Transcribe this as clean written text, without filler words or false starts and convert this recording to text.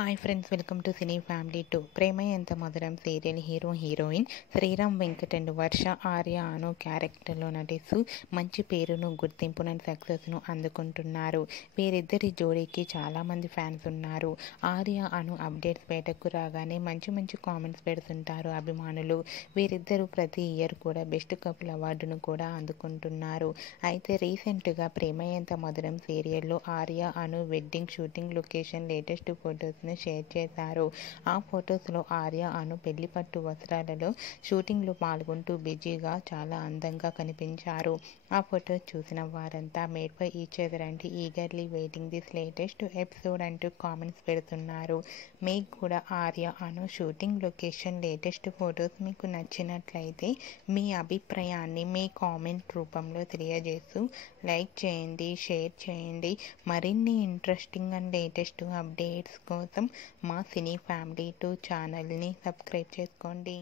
Hi friends, welcome to cine family 2. Prema Entha Madhuram serial heroine Sriram Venkat and Varsha Arya Anu క్యారెక్టర్లో నటిస్తూ మంచి పేరును, గుర్తింపును, సక్సెస్ను అందుకుంటున్నారు. వీరిద్దరి జోడీకి చాలామంది ఫ్యాన్స్ ఉన్నారు. ఆర్య అను అప్డేట్స్ బయటకు రాగానే మంచి కామెంట్స్ పెడుతుంటారు అభిమానులు. వీరిద్దరూ ప్రతి ఇయర్ కూడా బెస్ట్ కపుల్ అవార్డును కూడా అందుకుంటున్నారు. అయితే రీసెంట్గా ప్రేమ ఎంత మధురం సీరియల్లో Arya Anu wedding shooting location latest photos share చేశారు. ఆ ఫొటోస్లో ఆర్య అను పెళ్లి పట్టు వస్త్రాలలో షూటింగ్లో పాల్గొంటూ బిజీగా చాలా అందంగా కనిపించారు. ఆ ఫొటోస్ చూసిన వారంతా మేడ్ ఫర్ ఈచ్ అదర్ అంటూ eagerly waiting this latest episode అంటూ కామెంట్స్ పెడుతున్నారు. మీకు కూడా ఆర్య అను షూటింగ్ లొకేషన్ లేటెస్ట్ ఫొటోస్ మీకు నచ్చినట్లయితే మీ అభిప్రాయాన్ని మీ కామెంట్ రూపంలో తెలియజేస్తూ లైక్ చేయండి, షేర్ చేయండి. మరిన్ని ఇంట్రెస్టింగ్ అండ్ లేటెస్ట్ అప్డేట్స్ కోసం మా సినీ ఫ్యామిలీ 2 ఛానల్ని సబ్స్క్రైబ్ చేసుకోండి.